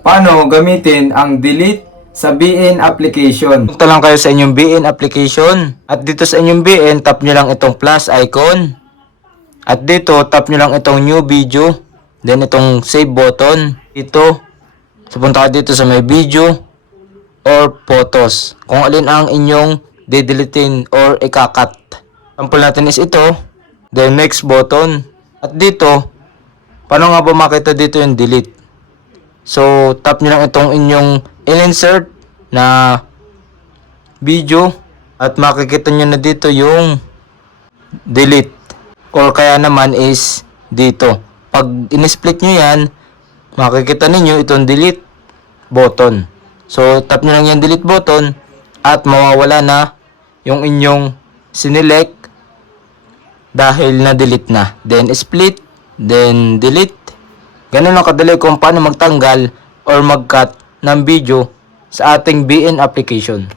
Paano gamitin ang delete sa BN application? Punta lang kayo sa inyong BN application. At dito sa inyong BN, tap nyo lang itong plus icon. At dito, tap nyo lang itong new video. Then itong save button. Dito, punta ka dito sa may video or photos. Kung alin ang inyong didelitin or ikakat. Sample natin is ito. Then next button. At dito, paano nga ba makita dito yung delete? So, tap nyo lang itong inyong in-insert na video at makikita nyo na dito yung delete. Or kaya naman is dito. Pag in-split nyo yan, makikita ninyo itong delete button. So, tap nyo lang yung delete button at mawawala na yung inyong sinelect dahil na-delete na. Then, split. Then, delete. Ganun lang kadali kung paano magtanggal or mag-cut ng video sa ating BN application.